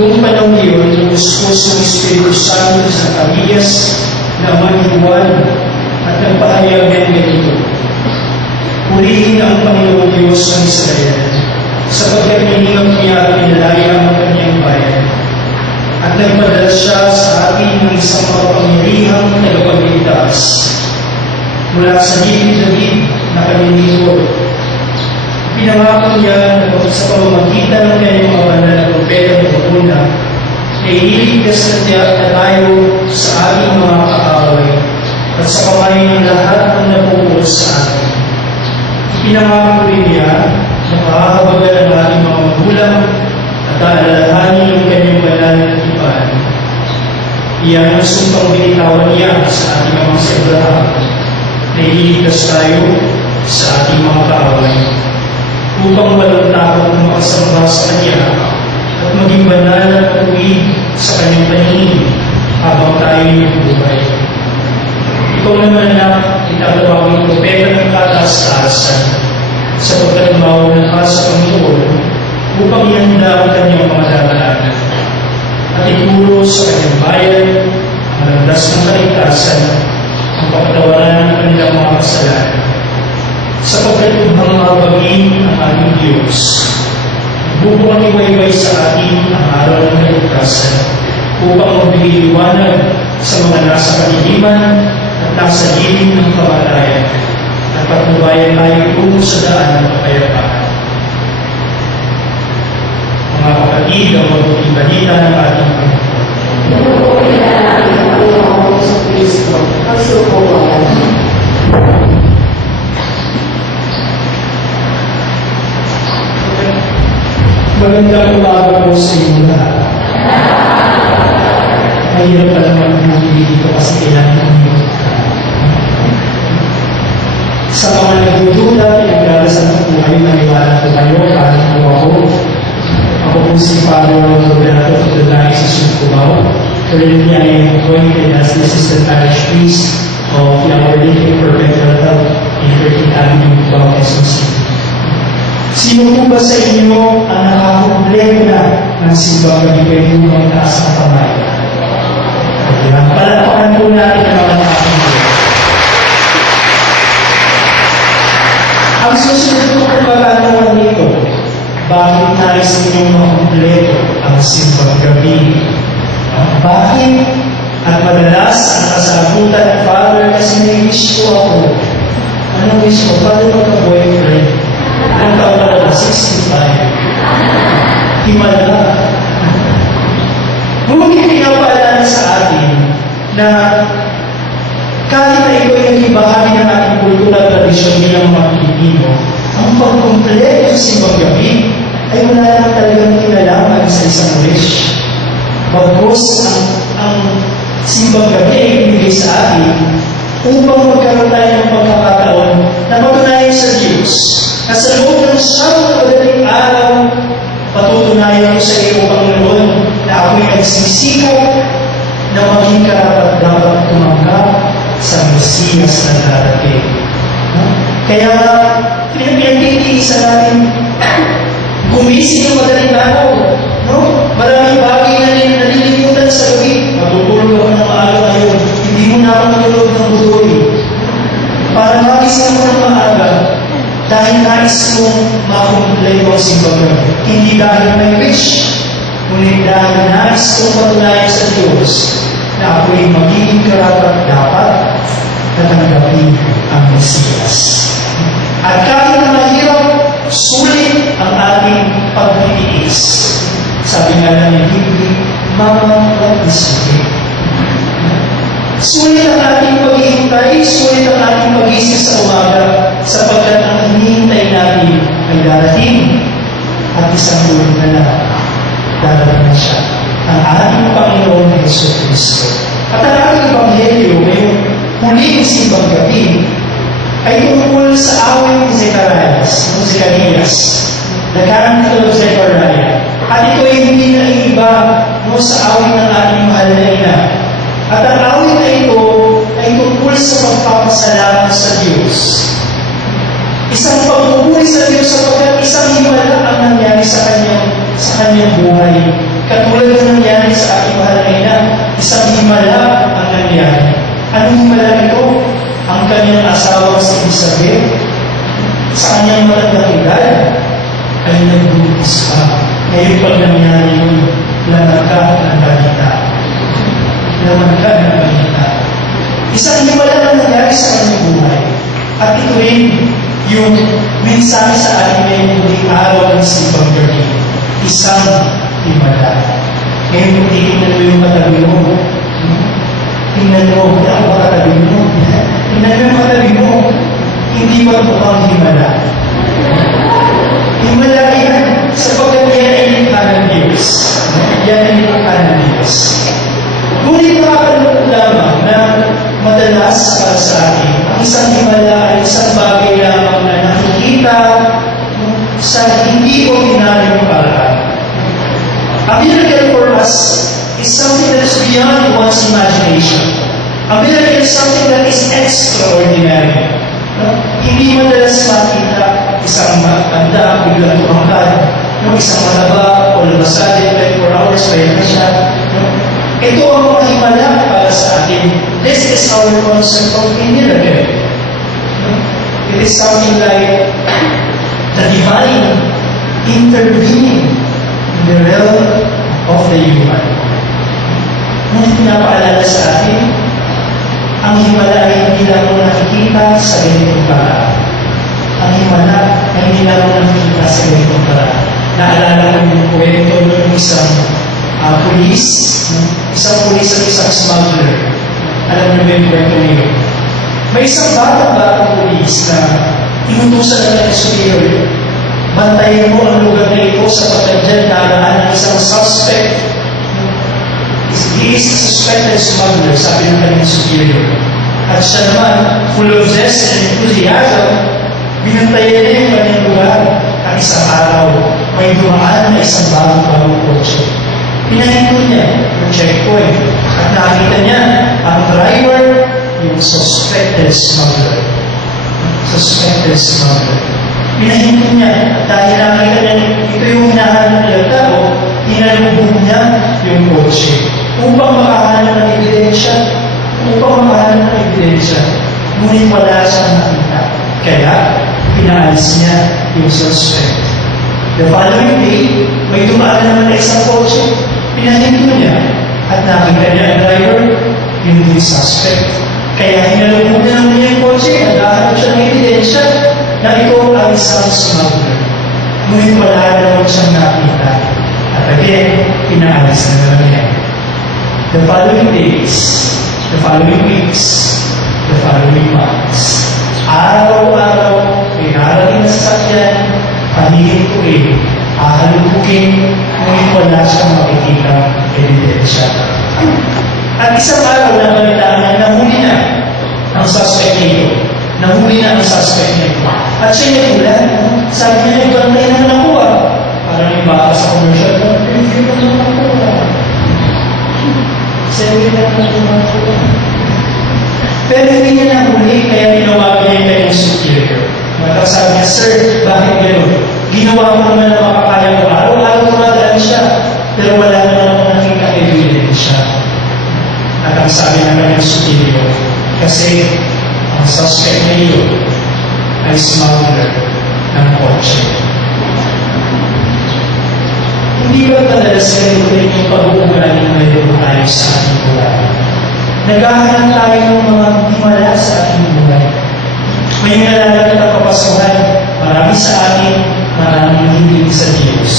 Noong panahon yun, nagustos ng Espiritu Santo sa Zacarias na maniwan at nagpahayag ng ganito, "Purihin ang Panginoong Diyos ng Israel, sapagkat hiningap niya at pinalaya ang kanyang bayan. At nagpadala siya sa atin ng isang makapangyarihang tagapagligtas mula sa David na kanyang lingkod. Pinangako niya sa pamamagitan ng kanyang mga banal na propeta ng una na ililigtas na tayo sa ating mga kaaway at sa kamay ng lahat ng napupunod sa atin. Pinangako rin niya na makakabagal ang ating mga magulang at aalalahanin ang kanyang banal na tipan. Iyan ang sumpang binitawan niya sa ating mga si Abraham na ililigtas tayo sa ating mga kaaway upang walang takot na makasamba sa Kanya at maging banal at patuwid sa Kanyang paningin habang tayo buhay. Ikaw naman na itatawagin propeta ng kataas-taasan sapagkat mauuna ka sa Panginoon upang ihanda ang Kanyang mga daraanan at ituro sa Kanyang bayan ang landas ng kaligtasan, ang pagtawaran ng kanilang mga kasalanan. Sapagkat upang mabagin ang ating Diyos, bubukang iwayway sa atin ang araw ng kaligtasan upang magbigay liwanag sa mga nasa kadiliman at nasa gilid ng kamatayan at patubayan tayo tungo sa daan ng kapayapaan. Mga kapatid, ang mabuting balita ng ating Panginoon. Magandang umaga po sa inyo lahat. Mahirap pa naman mag-uwi dito kasi kailangan nyo. Sa mga nagdududa, pinagdadasan po kayo, naniwala po kayo, kahit po ako. Ako po si Father Roberto of the Diocese of Cubao. Currently, I am appointed as the Assistant Parish Priest of the Our Lady Perpetual Health in 13th Avenue, Cubao, Quezon City. Sino po ba sa inyo ang nakakumpleto na ng simbang gabi pwede mo ang taas na kamay? Palakpakan po natin ang mga nakakumpleto. Ang susunod ko po pagkataon nito, bakit nais ninyong makumpleto ang simbang gabi? Bakit? At madalas ang kasagutan, Father, kasi may wish ko ako. Anong wish ko? Father, magka-boyfriend. Ang taon na 65. Himala. Ngunit pinapaalala sa atin na kahit na ito ay naging bahagi ng ating kultural tradisyon bilang mga Pilipino, ang pagkumpleto sa simbang gabi ay wala lang talagang kinalaman sa isang wish. Bagkus ang simbang gabi ay ibigay sa atin upang magkaroon tayo ng pagkakataon na patunayan sa Diyos na sa loob ng siyang madaling araw, patutunayan ko sa iyo, Panginoon, na ako'y nagsisikap na maging karapat-dapat tumanggap sa Mesiyas na darating. Kaya, pinagtitiisan natin gumising ng madaling araw. Maraming bagay na nalilimutan sa gabi. Matutulog ako ng maaga ngayon. Hindi mo na ako matulog ng budoy. Para magising ako ng maaga, dahil nais mong makumpleto ang simbang gabi. Hindi dahil may wish, ngunit dahil nais mong patunayan sa Diyos na ako'y magiging karapat-dapat na tanggapin ang Mesiyas. At kahit na mahirap, sulit ang ating pagtitiis. Sabi nga lang ni Bibli, mamapag-isipin. Sulit ang ating paghihintay, sulit ang ating pagising sa umaga, sapagkat ang hinihintay natin ay darating at isang ulit na lang, darating na siya, ang ating Panginoon na Jesucristo. At ang ating Ebanghelyo ngayong huling simbang gabi ay tungkol sa awit ni Zacarias, the character of Zechariah. At ito ay hindi na iba sa awit ng ating mahal na ina. At ang awit na ito ay tungkol sa pagpapasalamat sa Diyos. Isang pagpupuri sa Diyos sapagkat isang himala ang nangyari sa kanyang buhay. Katulad na nangyari sa ating mahal na ina, isang himala ang nangyari. Anong himala ito? Ang kanyang asawa si Isabel, sa kanyang matandang edad, ay nagbuntis pa. Ngayon pag nangyari yun, laman ka ng balita. Laman ka ng balita. Isang himala na nangyari sa kanyang buhay. At ito rin yung mensahe sa ating ngayong huling araw ng Simbang Gabi. Isang himala. Ngayon kung titignan mo yung katabi mo, tingnan mo, ako ba katabi mo? Tingnan mo yung katabi mo, hindi ba mukhang himala? Himala yan, sapagkat yan ay likha ng Diyos. Yan ay likha ng Diyos. Ngunit makakalungkot lamang na madalas para sa atin, ang isang himala ay isang bagay lamang na nakikita sa hindi ordinaryong paraan. A miracle for us is something that is beyond one's imagination. A miracle is something that is extraordinary. Hindi madalas makita isang matanda, biglang tumangkad, isang mataba o labasadin, 24 hours, kaya na siya. Ito ang mga himala para sa atin. This is our concept of a miracle. It is something like the divine intervening in the realm of the human. Ngunit pinapaalala sa atin, ang himala ay hindi lang mo nakikita sa ganitong paraan. Ang himala ay hindi lang mo nakikita sa ganitong paraan. Naalala ko yung kwento ng isang pulis, isang pulis at isang smuggler. Alam niyo ba yung kwento niyo? May isang batang pulis na inutusan ng superior. Bantayan mo ang lugar na ito sapagkat dyan nalaan ng isang suspect. He is a suspected smuggler, sabi ng kanyang superior. At siya naman, full of zest and enthusiasm, binantayan niya yung kanyang lugar. At isang araw, may dumaan na isang bagong kotse. Pinahinto niya yung checkpoint at nakita niya ang driver, yung suspected smuggler. Suspected smuggler. Pinahinto niya at dahil nakita niya ito yung hinahanap ng tao, hinalubog niya yung kotse upang makahanap ng ebidensya. Ngunit wala siyang nakita. Kaya, pinaalis niya yung suspect. The following day, may dumaan naman na isang kotse. Pinahinto niya at nakita niya ang driver, yung suspect. Kaya hinalubog na naman niya yung kotse at nakahanap siya ng ebidensya na ito ang isang smuggler. Ngunit wala naman siyang nakita. At again, pinaalis na naman niya. The following days, the following weeks, the following months, araw-araw, may narating na sakyan, pahihintuin, ahalubugin, ngunit wala siyang makikita ebidensya. At isang araw na balitaan na nahuli na ang suspect nito. Nahuli na ang suspect nito. At siya nagulat, sabi niya, ibantay naman ako ah. Parang yung baka sa commercial, hindi ko naman ako ah. Pero hindi niya nahuli, kaya tinawagan niya yung kanyang superior. Sabi niya, sir, bakit gano'n? Ginawa ko naman na makakaya ko. Araw-araw tumadaan siya, pero wala naman ako nakita ebidensya. At ang sabi ng kanyang superior, kasi ang suspect na iyo ay smuggler ng kotse. Hindi ba talaga sa rin yung pag-uugali na mayroon tayo sa ating buhay? Naghahanap tayo ng mga himala sa ating buhay. May nalalagat ang kapasuhan, marami sa atin, maraming hindi sa Diyos.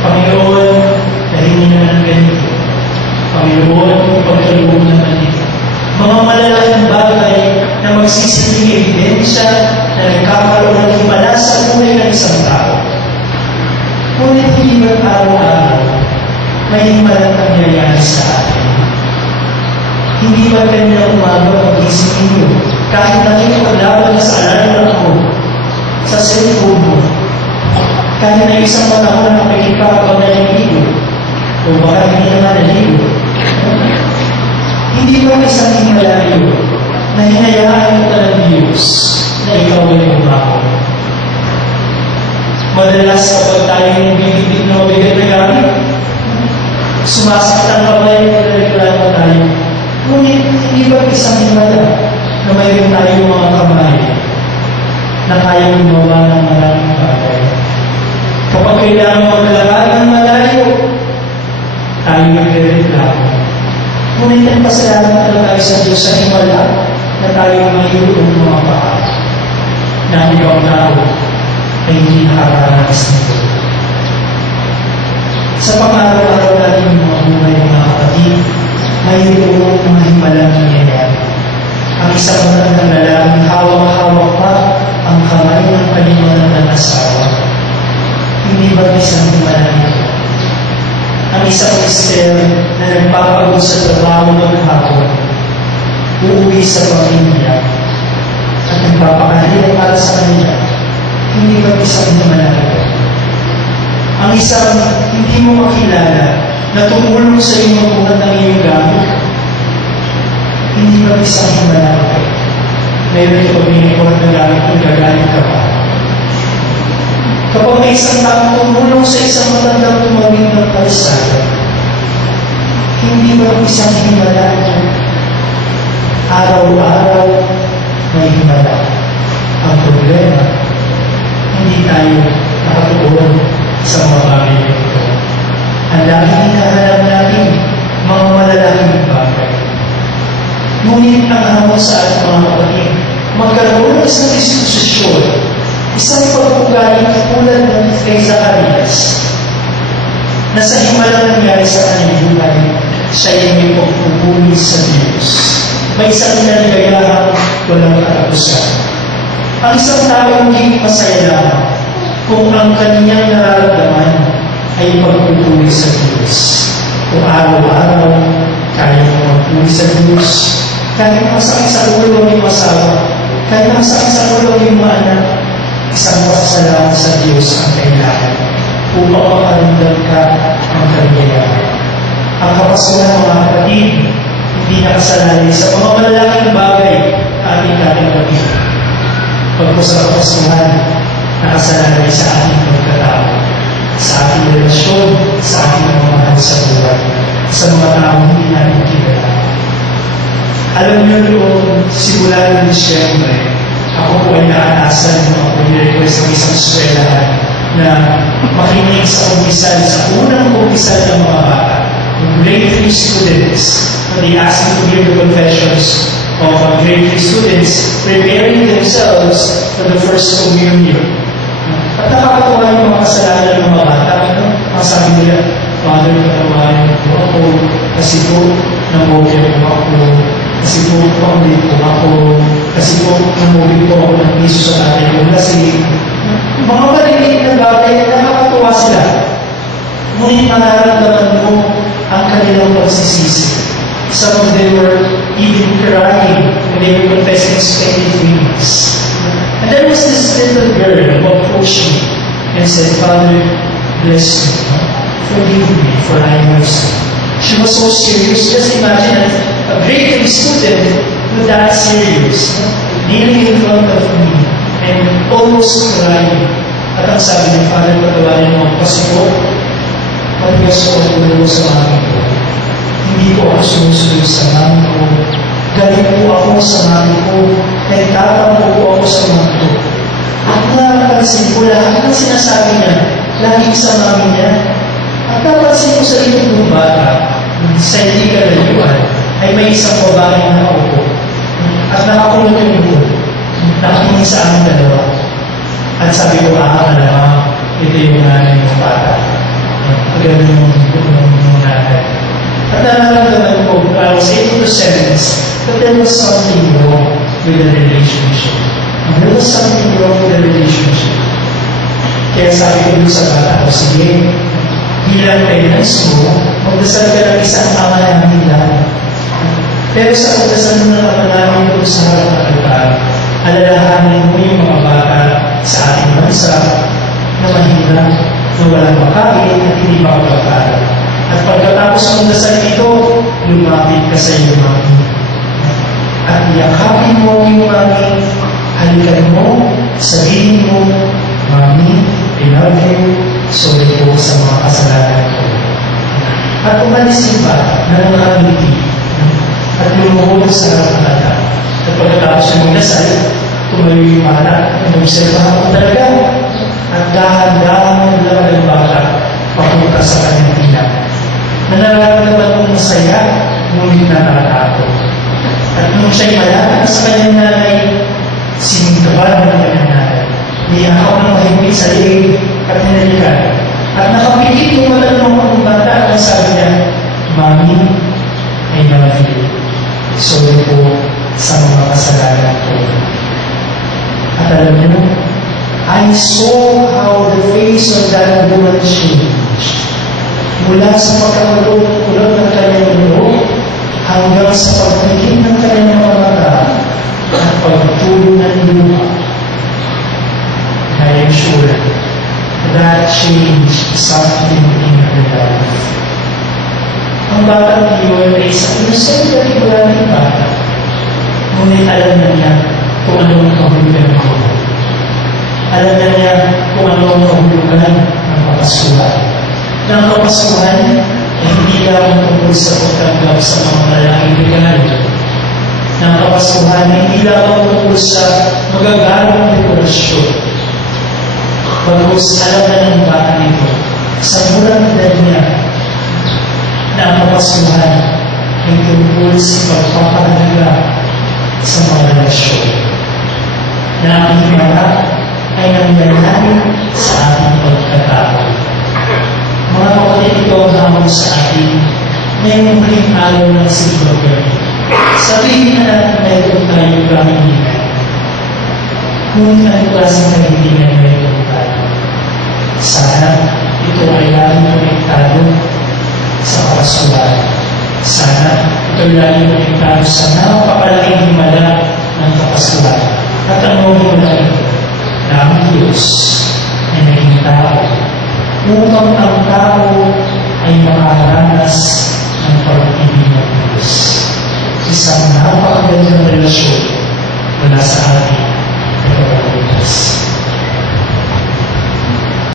Panginoon, nahingin naman ng ganito. Panginoon, pagkalubog naman ito. Mga malalaking bagay na magsisilbing ebidensya na nagkakaroon ng himala sa buhay ng isang tao. Ngunit hindi ba't araw-araw may himalang nangyayari sa atin? Hindi ba't kanina umaga pag-isip ninyo kahit nakikipaglaban na sa alarm ako sa cellphone mo? Kahit na isang mata ko na nakikipagpag na naligo o baka hindi naman naligo. Hindi ba isang himala yun na hinayaan ka ng Diyos na ikaw ay umako? Madalas kapag tayo yung bibigit na mabigat na gamit, himala na mayroon tayong mga kamay na kayang gumawa ng maraming bagay. Kapag kailangan maglalakad ng malayo, tayo nagre-reklamo. Ngunit ang pasalamat na tayo sa Diyos sa himala na tayo mayroon mga paa na ang ibang tao ay hindi nakakaranas nito. Sa pang-araw-araw natin mga buhay mga kapatid, mayroon mga himalang nangyayari. Ang isang matandang lalaking hawak-hawak pa ang kamay ng kanyang matandang asawa. Hindi ba isang himala nito? Ang isang mister na nagpapagod sa trabaho maghapon, uuwi sa pamilya at nagpapakahilan para sa kanila. Hindi ba isang himala nito? Ang isang hindi mo makilala na tumulong sa iyong mabuhat ng iyong gamit, hindi ba isang himala nito? Mayroon ito pag-inikot ng gamit kung gagalit ka pa. Kapag may isang taong tumulong sa isang matandang tumawid ng kalsada, hindi ba isang himala nito? Araw-araw may himala. Ang problema, hindi tayo nakatuon sa mga bagay nito. Ang laging hinahanap natin, mga malalaking bagay. Ngunit ang hamon sa ating mga kapatid, magkaroon ng isang disposisyon, isang pagpugaling tulad ng kay Zacarias, na sa himala nangyari sa kanyang buhay, siya yung may pagpupuli sa Diyos. May isang inaligayahan walang katapusan. Ang isang tao hindi masaya lamang kung ang kanyang nararamdaman ay pagpupuli sa Diyos. Kung araw-araw kaya mo magpuli sa Diyos, kahit masakit sa ulo ng asawa, kahit masakit sa ulo ng mga anak, isang pasasalamat sa Diyos ang kailangan upang makaramdam ka ang kaligayahan. Ang kapasuhan ng mga kapatid, hindi nakasalalay sa mga malalaking bagay ating gagawin. Pagko sa kapasuhan, nakasalalay sa ating pagkatao, sa ating relasyon, sa ating mga mahal sa buhay, sa mga taong hindi natin kilala. Alam niyo noong simula ng Disyembre, ako po ay naanasan ng mga pag-request ng isang eskwelahan na makinig sa umpisal, sa unang umpisal ng mga bata, ng grade 3 students, when they asked me to hear the confessions of grade 3 students preparing themselves for the first communion. At nakakatawa yung mga kasalanan ng mga bata. Ang sabi nila, Father, patawarin po ako kasi po namogyan po ako, kasi po pamilip po ako, kasi po namogyan po ako ng piso sa tatay ko. Kasi mga maliliit na bagay, nakakatawa sila. Ngunit nararamdaman mo ang kanilang pagsisisi. Some of them were even crying when they were confessing expected dreams. And there was this little girl who approached me and said, Father, bless me. Forgive me for I am sin. She was so serious. Just imagine a grade 3 student who that serious, kneeling in front of me and almost crying. At ang sabi niya, Father, patawarin mo kasi po, matigas ko ang ulo sa mami ko. Hindi ko ako sumusunod sa mami ko. Galing po ako sa mami ko. Nagtatampo po ako sa mami ko. At napansin ko lahat ng sinasabi niya, laging sa mami niya. At napansin ko sa likod ng bata, sa hindi kalayuan, ay may isang babae na nakaupo. At nakakulot yung buo. Nakatingin sa aming dalawa. At sabi ko, naman, ito yung nanay ng bata. Pagano yung nanay. At nararamdaman ko, I was able to sense that there was something wrong with the relationship. And there was something wrong with the relationship. Kaya sabi ko sa bata ko, sige, bilang parents mo, magdasal ka ng isang ama namin lahat. Pero sa pagdasal mo ng ama namin kung sa harap ng altar, alalahanin mo yung mga bata sa ating bansa na mahirap, na walang makain at hindi makapagpapala. At pagkatapos mong dasal ito, lumapit ka sa iyong mami. At yakapin mo yung mami, halikan mo, sabihin mo, Mami, I love you, sorry po sa mga kasalanan ko. At umalis yung bata na nakangiti at lumuhod sa harap ng altar. pagkatapos ng minasal, tumayo yung bata. Nag-obserbahan ko talaga. At dahan-dahan lang ang bata papunta sa kanyang ina. Nararamdaman kong masaya, ngunit natatakot. At nung siya'y malapit sa kanyang nanay, sininggaban ng kanyang nanay. Niyakaw ng mahigpit sa liig at ninalikan. At nakapikit yung matanong ang bata at sabi niya, Mami, I love you. Sorry po sa mga kasalanan ko. At alam niyo, I saw how the face of that woman changed. Mula sa pagkakulot ng kanyang ulo hanggang sa pagtingin ng kanyang mga mata at pagtulo ng lupa. I am sure that changed something in her life. Ang batang iyon ay sa innocent at ignoraning bata. Ngunit alam na niya kung anong kahulugan ko. Alam na niya kung anong kahulugan ng kapasuhan. Ng kapasuhan ay hindi lang tungkol sa pagtanggap sa mga malaking regalo. Ng kapasuhan ay hindi lang tungkol sa magagalong dekorasyon. Bagos alam na ng bata nito sa murang edad niya na ang kapasuhan ay tungkol sa pagpapahalaga sa mga relasyon. Na ang himala ay nangyayari sa ating pagkatao. Mga kapatid, ito ang hamon sa atin ngayong huling araw ng siglo gabi. Sabihin na natin na ito tayo kahilingan. Kung ano klaseng kahilingan na ito tayo. Sana ito ay lagi konektado sa kapasuhan. Sana ito ay lagi konektado sa napakalaking himala ng kapasuhan. At ang himala ito na ang Diyos ay naging tao upang ang tao ay makaranas ng pag-ibig ng Diyos. Isang napakagandang relasyon